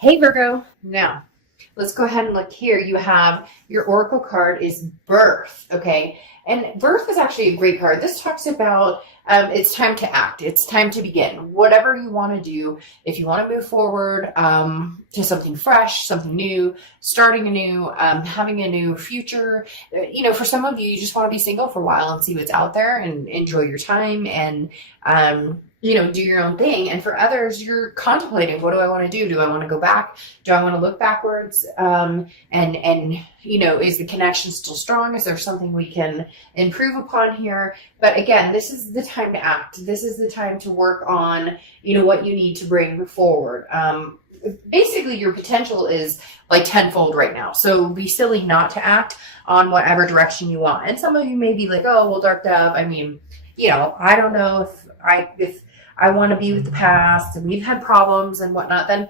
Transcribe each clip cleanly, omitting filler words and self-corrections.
Hey Virgo, now let's go ahead and look here. You have your oracle card is birth, okay? And birth is actually a great card. This talks about it's time to act. It's time to begin. Whatever you want to do, if you want to move forward to something fresh, something new, starting anew, having a new future. For some of you, you just want to be single for a while and see what's out there and enjoy your time and do your own thing. And for others, you're contemplating, what do I want to do? Do I want to go back? Do I want to look backwards? Is the connection still strong? Is there something we can improve upon here? But again, this is the time to act. This is the time to work on, what you need to bring forward. Basically, your potential is like tenfold right now. So be silly not to act on whatever direction you want. And some of you may be like, oh, well, Dark Dove, I don't know if I want to be with the past and we've had problems and whatnot, then,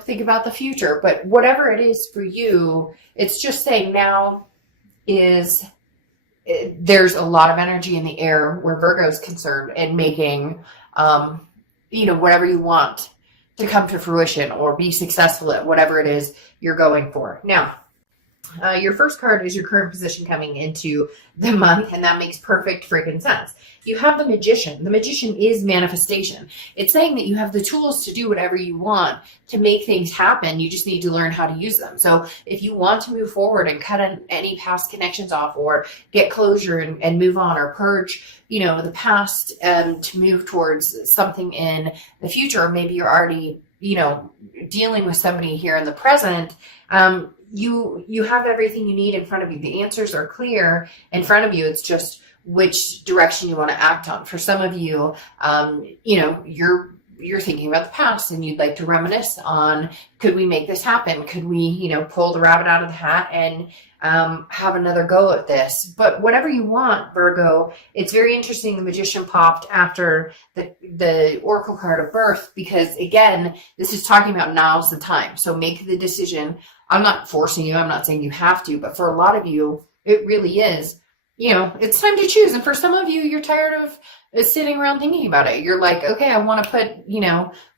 think about the future. But whatever it is for you, it's just saying now there's a lot of energy in the air where Virgo is concerned and making, whatever you want to come to fruition or be successful at whatever it is you're going for. Now, your first card is your current position coming into the month, and that makes perfect freaking sense. You have the Magician. The Magician is manifestation. It's saying that you have the tools to do whatever you want to make things happen. You just need to learn how to use them. So if you want to move forward and cut any past connections off or get closure and move on or purge, the past to move towards something in the future, or maybe you're already, dealing with somebody here in the present, you have everything you need in front of you. The answers are clear in front of you. It's just which direction you want to act on. For some of you, you're thinking about the past and you'd like to reminisce on, could we make this happen? Could we, pull the rabbit out of the hat and have another go at this? But whatever you want, Virgo, it's very interesting. The Magician popped after the Oracle card of birth, because again, this is talking about now's the time. So make the decision. I'm not forcing you. I'm not saying you have to, but for a lot of you, it really is, it's time to choose. And for some of you, you're tired of sitting around thinking about it. You're like, okay, I want to put,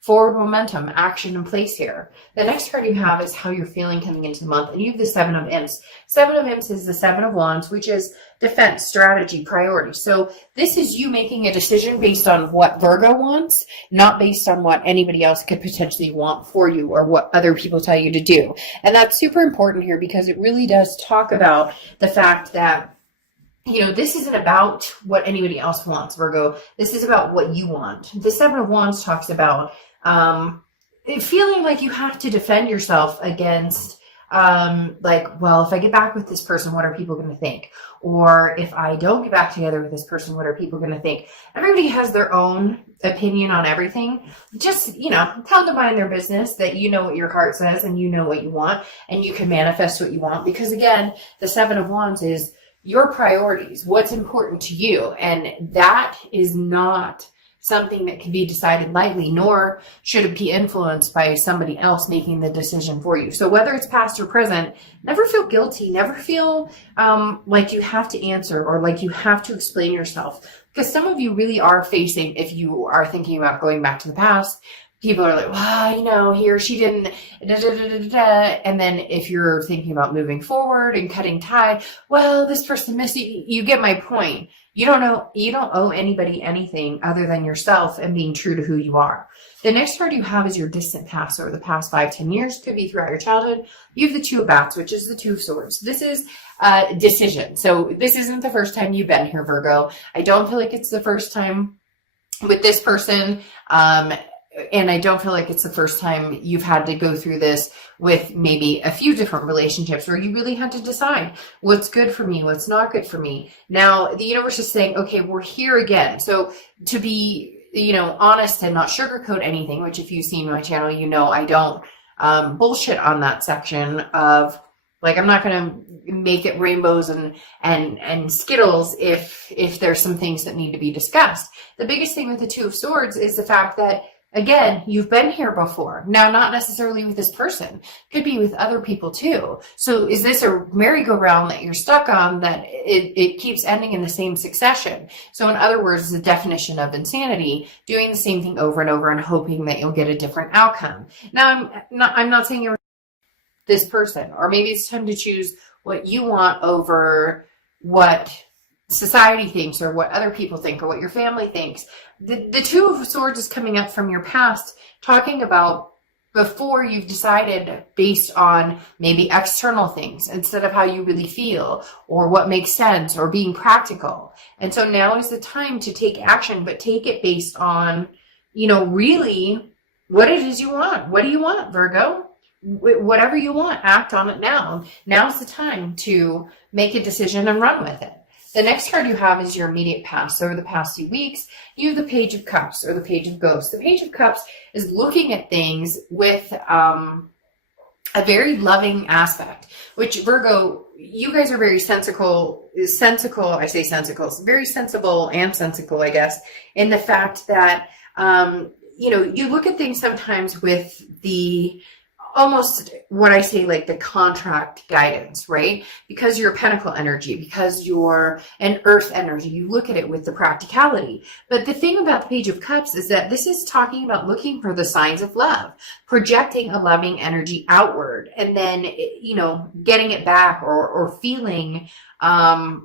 forward momentum, action in place here. The next card you have is how you're feeling coming into the month. And you have the Seven of Imps. Seven of Imps is the Seven of Wands, which is defense, strategy, priority. So this is you making a decision based on what Virgo wants, not based on what anybody else could potentially want for you or what other people tell you to do. And that's super important here, because it really does talk about the fact that this isn't about what anybody else wants, Virgo. This is about what you want. The Seven of Wands talks about feeling like you have to defend yourself against, if I get back with this person, what are people going to think? Or if I don't get back together with this person, what are people going to think? Everybody has their own opinion on everything. Just, tell them to mind their business, that you know what your heart says and you know what you want and you can manifest what you want. Because again, the Seven of Wands is your priorities, what's important to you. And that is not something that can be decided lightly, nor should it be influenced by somebody else making the decision for you. So whether it's past or present, never feel guilty, never feel like you have to answer or like you have to explain yourself. Because some of you really are facing, if you are thinking about going back to the past, people are like, well, he or she didn't, and then if you're thinking about moving forward and cutting tie, well, this person missed you. You get my point. You don't owe anybody anything other than yourself and being true to who you are. The next card you have is your distant past, or the past 5-10 years, could be throughout your childhood. You have the Two of Bats, which is the Two of Swords. This is decision. So this isn't the first time you've been here, Virgo. I don't feel like it's the first time with this person. And I don't feel like it's the first time you've had to go through this with maybe a few different relationships where you really had to decide what's good for me, what's not good for me. Now, the universe is saying, okay, we're here again. So to be, honest and not sugarcoat anything, which if you've seen my channel, I don't bullshit on that section of, like, I'm not going to make it rainbows and Skittles if there's some things that need to be discussed. The biggest thing with the Two of Swords is the fact that again, you've been here before. Now, not necessarily with this person, could be with other people too. So is this a merry-go-round that you're stuck on that it keeps ending in the same succession? So in other words, the definition of insanity, doing the same thing over and over and hoping that you'll get a different outcome. Now, I'm not saying you're this person, or maybe it's time to choose what you want over what society thinks or what other people think or what your family thinks. The Two of Swords is coming up from your past, talking about before you've decided based on maybe external things instead of how you really feel or what makes sense or being practical. And so now is the time to take action, but take it based on, really what it is you want. What do you want, Virgo? Whatever you want, act on it now. Now's the time to make a decision and run with it. The next card you have is your immediate past. So over the past few weeks, you have the Page of Cups or the Page of Ghosts. The Page of Cups is looking at things with a very loving aspect, which Virgo, you guys are very sensical, very sensible and sensical, I guess, in the fact that, you look at things sometimes with the almost what I say, like the contract guidance, right? Because you're a pentacle energy, because you're an earth energy, you look at it with the practicality. But the thing about the Page of Cups is that this is talking about looking for the signs of love, projecting a loving energy outward, and then, getting it back or feeling, then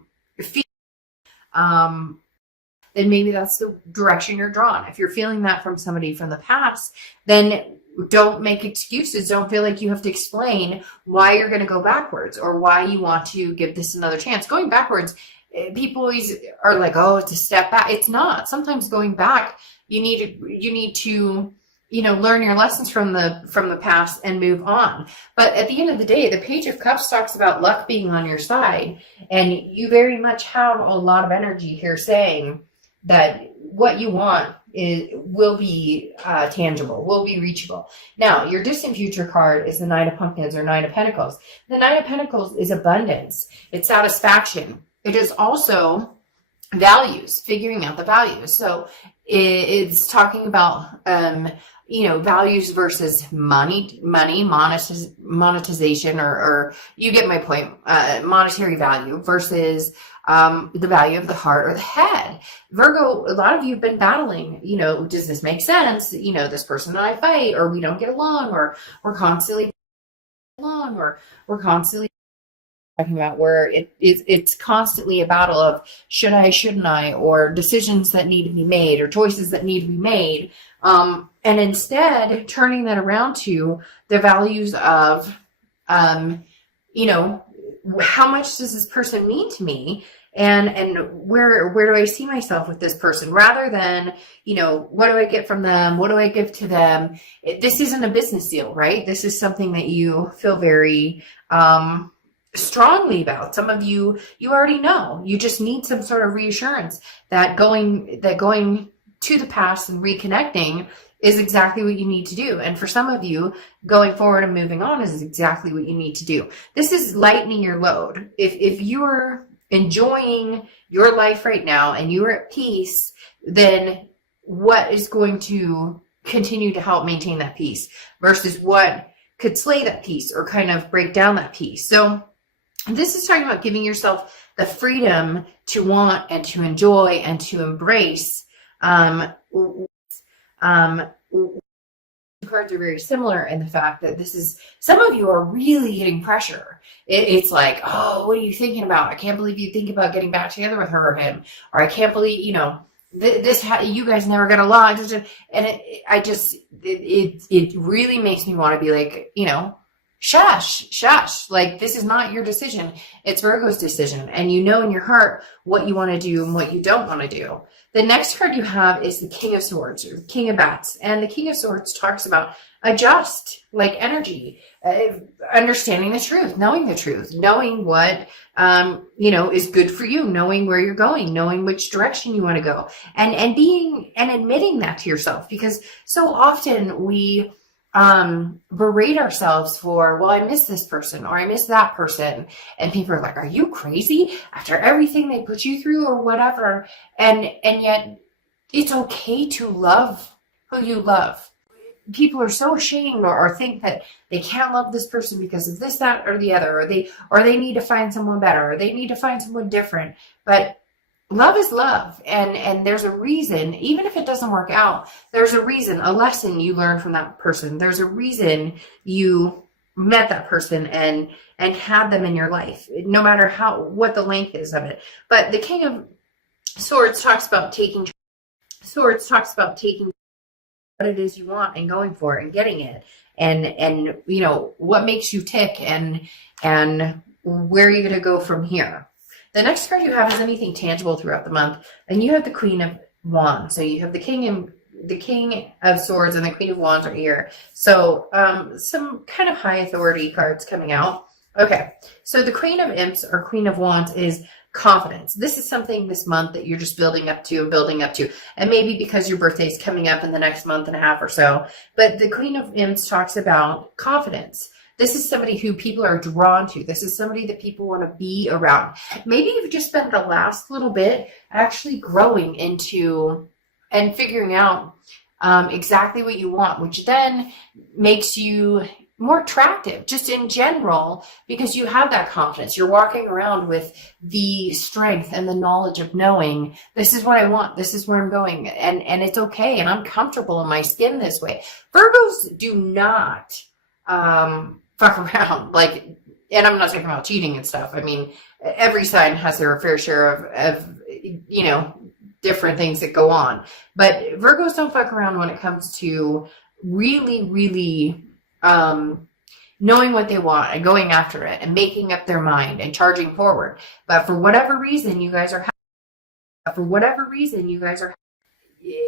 maybe that's the direction you're drawn. If you're feeling that from somebody from the past, then don't make excuses. Don't feel like you have to explain why you're going to go backwards or why you want to give this another chance. Going backwards, people always are like, oh, it's a step back. It's not. Sometimes going back, you need to learn your lessons from the past and move on. But at the end of the day, the Page of Cups talks about luck being on your side, and you very much have a lot of energy here saying that what you want will be tangible, will be reachable. Now, your distant future card is the Knight of Pumpkins or Knight of Pentacles. The Knight of Pentacles is abundance. It's satisfaction. It is also values, figuring out the values. So it's talking about, values versus monetization, or you get my point, monetary value versus the value of the heart or the head. Virgo, a lot of you have been battling, does this make sense? This person and I fight, or we don't get along, or we're constantly talking about where it's constantly a battle of should I, shouldn't I, or decisions that need to be made or choices that need to be made. And instead turning that around to the values of, how much does this person mean to me? And where do I see myself with this person, rather than, what do I get from them? What do I give to them? This isn't a business deal, right? This is something that you feel very, strongly about. Some of you already know. You just need some sort of reassurance that going to the past and reconnecting is exactly what you need to do. And for some of you, going forward and moving on is exactly what you need to do. This is lightening your load. If you're enjoying your life right now and you're at peace, then what is going to continue to help maintain that peace versus what could slay that peace or kind of break down that peace? So this is talking about giving yourself the freedom to want and to enjoy and to embrace. Cards are very similar in the fact that some of you are really getting pressure. It's like, oh, what are you thinking about? I can't believe you think about getting back together with her or him, or I can't believe, you guys never got along. And it really makes me want to be like, shush, like this is not your decision. It's Virgo's decision. And you know in your heart what you want to do and what you don't want to do. The next card you have is the King of Swords, or King of Bats. And the King of Swords talks about adjust, like energy, understanding the truth, knowing what, is good for you, knowing where you're going, knowing which direction you want to go, and admitting that to yourself, because so often we berate ourselves for, well, I miss this person or I miss that person. And people are like, are you crazy after everything they put you through or whatever? And yet it's okay to love who you love. People are so ashamed or think that they can't love this person because of this, that, or the other, or they need to find someone better, or they need to find someone different. But love is love, and there's a reason. Even if it doesn't work out, there's a reason, a lesson you learn from that person. There's a reason you met that person and had them in your life, no matter what the length is of it. But the King of Swords talks about taking what it is you want and going for it and getting it, and you know what makes you tick, and where you're going to go from here. The next card you have is anything tangible throughout the month, and you have the Queen of Wands. So you have the King of Swords and the Queen of Wands are here. So some kind of high authority cards coming out. Okay, so the Queen of Imps or Queen of Wands is confidence. This is something this month that you're just building up to. And maybe because your birthday is coming up in the next month and a half or so. But the Queen of Imps talks about confidence. This is somebody who people are drawn to. This is somebody that people want to be around. Maybe you've just spent the last little bit actually growing into and figuring out exactly what you want, which then makes you more attractive just in general because you have that confidence. You're walking around with the strength and the knowledge of knowing this is what I want, this is where I'm going, and it's okay, and I'm comfortable in my skin this way. Virgos do not fuck around, like, and I'm not talking about cheating and stuff. I mean, every sign has their fair share of you know, different things that go on, but Virgos don't fuck around when it comes to really knowing what they want and going after it and making up their mind and charging forward. But for whatever reason you guys are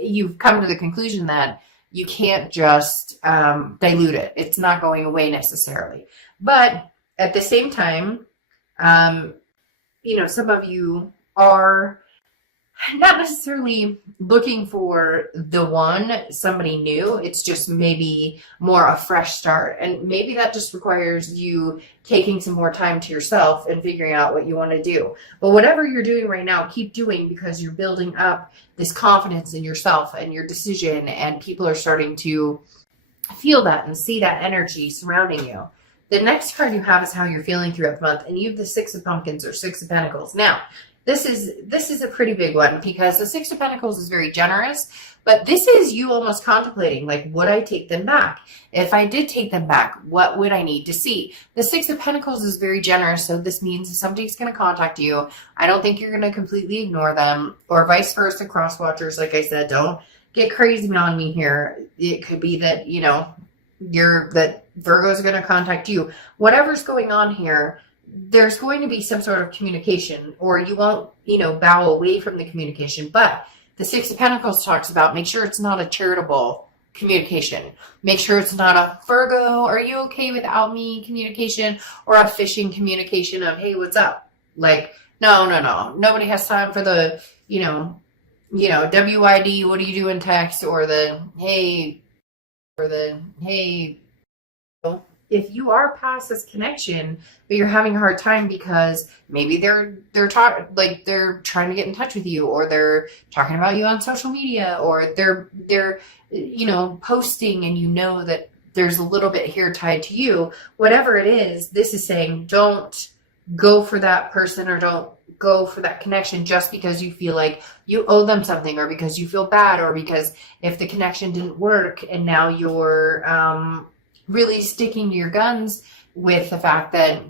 you've come to the conclusion that you can't just dilute it. It's not going away necessarily. But at the same time, you know, some of you are not necessarily looking for the one, somebody new. It's just maybe more a fresh start. And maybe that just requires you taking some more time to yourself and figuring out what you want to do. But whatever you're doing right now, keep doing, because you're building up this confidence in yourself and your decision, and people are starting to feel that and see that energy surrounding you. The next card you have is how you're feeling throughout the month, and you have the Six of Pumpkins or Six of Pentacles. Now, this is a pretty big one, because the Six of Pentacles is very generous, but this is you almost contemplating, like, would I take them back? If I did take them back, what would I need to see? The Six of Pentacles is very generous, so this means if somebody's going to contact you, I don't think you're going to completely ignore them, or vice versa. Cross watchers, like I said, don't get crazy on me here. It could be that, you know, that Virgo's going to contact you. Whatever's going on here, there's going to be some sort of communication, or you won't, you know, bow away from the communication. But the Six of Pentacles talks about, make sure it's not a charitable communication. Make sure it's not a Virgo, are you okay without me communication, or a fishing communication of, hey, what's up? Like, no. Nobody has time for the, you know, WID, what are you doing text, or the, hey, if you are past this connection, but you're having a hard time because maybe they're trying to get in touch with you, or they're talking about you on social media, or they're you know, posting, and you know that there's a little bit here tied to you. Whatever it is, this is saying don't go for that person, or don't go for that connection just because you feel like you owe them something, or because you feel bad, or because if the connection didn't work and now you're really sticking to your guns with the fact that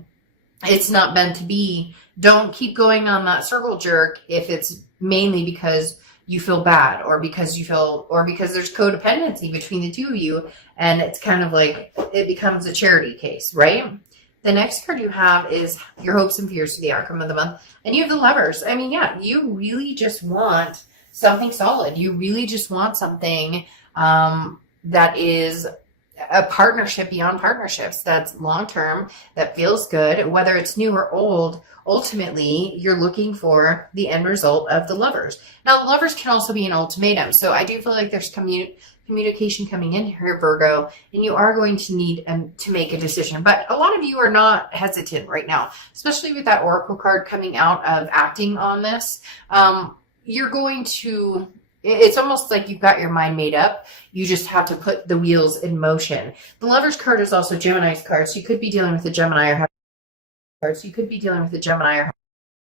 it's not meant to be. Don't keep going on that circle jerk if it's mainly because you feel bad, or because there's codependency between the two of you, and it's kind of like it becomes a charity case, right? The next card you have is your hopes and fears for the outcome of the month, and you have the Lovers. I mean, yeah, you really just want something solid. You really just want something that is a partnership beyond partnerships, that's long-term, that feels good, whether it's new or old. Ultimately, you're looking for the end result of the Lovers. Now, the Lovers can also be an ultimatum. So I do feel like there's communication coming in here, Virgo, and you are going to need to make a decision. But a lot of you are not hesitant right now, especially with that Oracle card coming out of acting on this. You're going to it's almost like you've got your mind made up. You just have to put the wheels in motion. The Lover's card is also Gemini's card. So you could be dealing with a Gemini or cards. You could be dealing with a Gemini or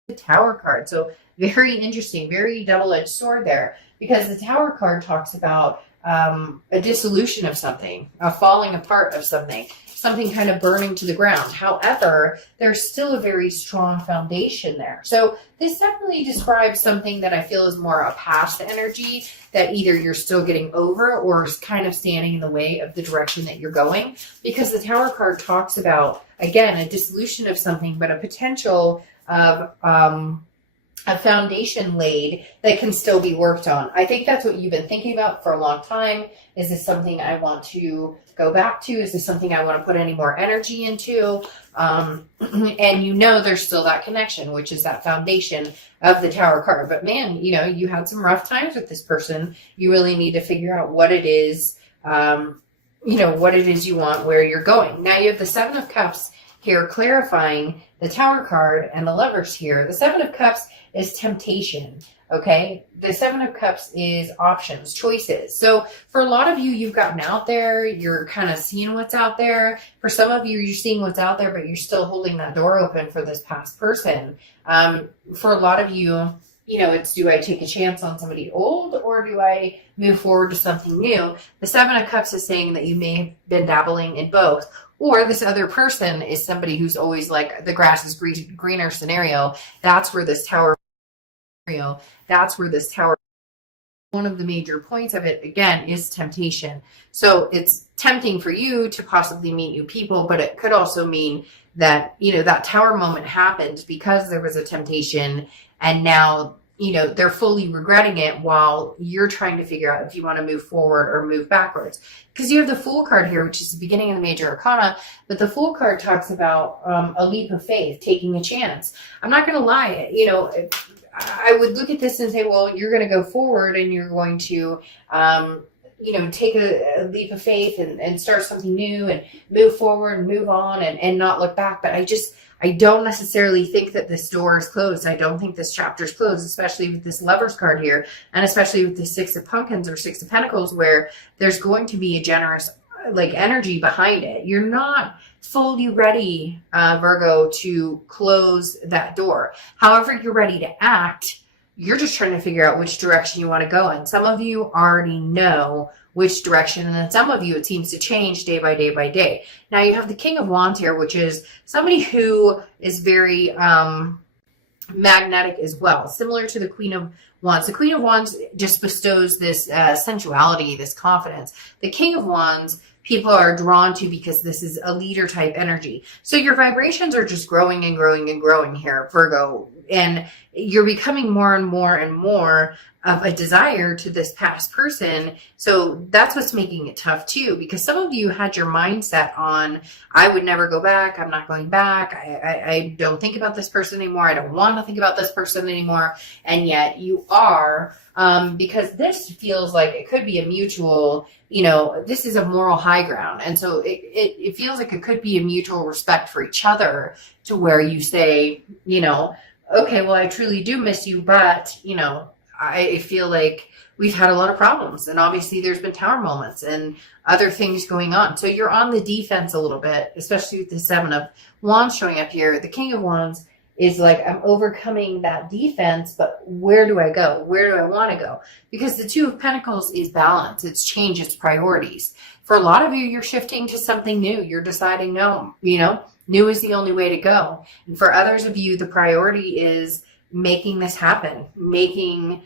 the Tower card. So very interesting, very double-edged sword there, because the Tower card talks about a dissolution of something, a falling apart of something, something kind of burning to the ground. However, there's still a very strong foundation there. So this definitely describes something that I feel is more a past energy that either you're still getting over or is kind of standing in the way of the direction that you're going, because the Tower card talks about, again, a dissolution of something, but a potential of a foundation laid that can still be worked on. I think that's what you've been thinking about for a long time. Is this something I want to go back to? Is this something I want to put any more energy into? And you know there's still that connection, which is that foundation of the Tower card. But man, you know, you had some rough times with this person. You really need to figure out what it is, you know, what it is you want, where you're going. Now you have the Seven of Cups here clarifying the Tower card and the Lovers here. The Seven of Cups is temptation, okay? The Seven of Cups is options, choices. So for a lot of you, you've gotten out there, you're kind of seeing what's out there. For some of you, you're seeing what's out there, but you're still holding that door open for this past person. For a lot of you, you know, it's, do I take a chance on somebody old or do I move forward to something new? The Seven of Cups is saying that you may have been dabbling in both. Or this other person is somebody who's always like the grass is greener scenario. That's where this Tower scenario, that's where this Tower, one of the major points of it, again, is temptation. So it's tempting for you to possibly meet new people, but it could also mean that, you know, that Tower moment happened because there was a temptation, and now, you know, they're fully regretting it while you're trying to figure out if you want to move forward or move backwards. Because you have the Fool card here, which is the beginning of the major arcana, but the Fool card talks about a leap of faith, taking a chance. I'm not going to lie, you know, I would look at this and say, well, you're going to go forward and you're going to, you know, take a leap of faith and start something new and move forward and move on and not look back. But I don't necessarily think that this door is closed. I don't think this chapter is closed, especially with this Lover's card here, and especially with the Six of Pumpkins or Six of Pentacles, where there's going to be a generous, like, energy behind it. You're not fully ready, Virgo, to close that door. However, you're ready to act. You're just trying to figure out which direction you want to go in. Some of you already know which direction, and then some of you, it seems to change day by day by day. Now you have the King of Wands here, which is somebody who is very magnetic as well, similar to the Queen of Wands. The Queen of Wands just bestows this sensuality, this confidence. The King of Wands, people are drawn to because this is a leader type energy. So your vibrations are just growing and growing and growing here, Virgo, and you're becoming more and more and more of a desire to this past person. So that's what's making it tough too, because some of you had your mindset on, I would never go back. I'm not going back. I don't think about this person anymore. I don't want to think about this person anymore. And yet you are, because this feels like it could be a mutual, you know, this is a moral high ground. And so it feels like it could be a mutual respect for each other, to where you say, you know, okay, well, I truly do miss you, but, you know, I feel like we've had a lot of problems, and obviously there's been Tower moments and other things going on. So you're on the defense a little bit, especially with the Seven of Wands showing up here. The King of Wands is like, I'm overcoming that defense, but where do I go? Where do I want to go? Because the Two of Pentacles is balance. It's change, it's priorities. For a lot of you, you're shifting to something new. You're deciding, no, you know, new is the only way to go. And for others of you, the priority is making this happen, making,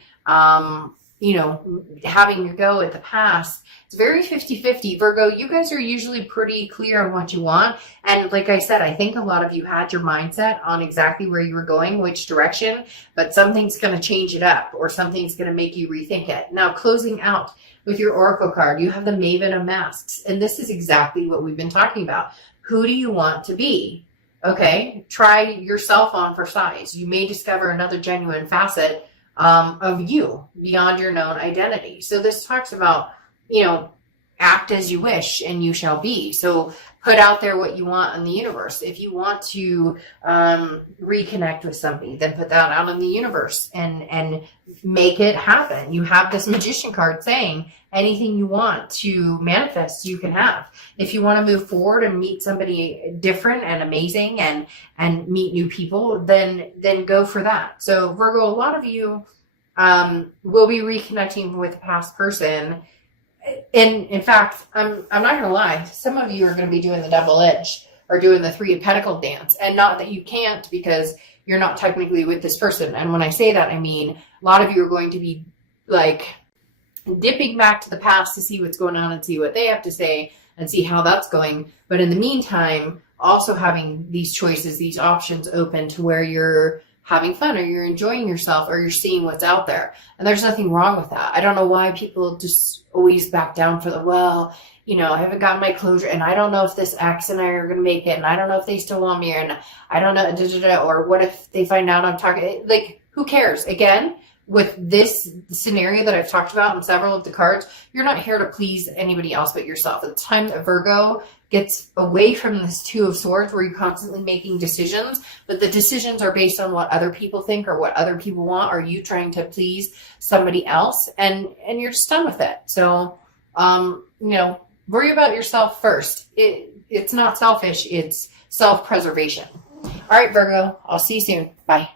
you know, having your go at the past. It's very 50-50. Virgo, you guys are usually pretty clear on what you want. And like I said, I think a lot of you had your mindset on exactly where you were going, which direction, but something's going to change it up, or something's going to make you rethink it. Now, closing out with your Oracle card, you have the Maven of Masks. And this is exactly what we've been talking about. Who do you want to be? Okay, try yourself on for size. You may discover another genuine facet of you beyond your known identity. So this talks about, you know, act as you wish and you shall be. So put out there what you want in the universe. If you want to reconnect with somebody, then put that out in the universe and make it happen. You have this magician card saying anything you want to manifest, you can have. If you want to move forward and meet somebody different and amazing and meet new people, then go for that. So Virgo, a lot of you will be reconnecting with a past person. And in fact, I'm not going to lie, some of you are going to be doing the double edge or doing the 3 of Pentacles dance. And not that you can't, because you're not technically with this person. And when I say that, I mean, a lot of you are going to be like dipping back to the past to see what's going on and see what they have to say and see how that's going. But in the meantime, also having these choices, these options open to where you're having fun or you're enjoying yourself or you're seeing what's out there. And there's nothing wrong with that. I don't know why people just always back down for the, well, you know, I haven't gotten my closure and I don't know if this ex and I are going to make it and I don't know if they still want me and I don't know, or what if they find out I'm talking, like, who cares? Again, with this scenario that I've talked about in several of the cards, you're not here to please anybody else but yourself. It's time that Virgo gets away from this 2 of Swords where you're constantly making decisions, but the decisions are based on what other people think or what other people want, or you trying to please somebody else, and you're just done with it. So, you know, worry about yourself first. It's not selfish, it's self-preservation. All right, Virgo, I'll see you soon. Bye.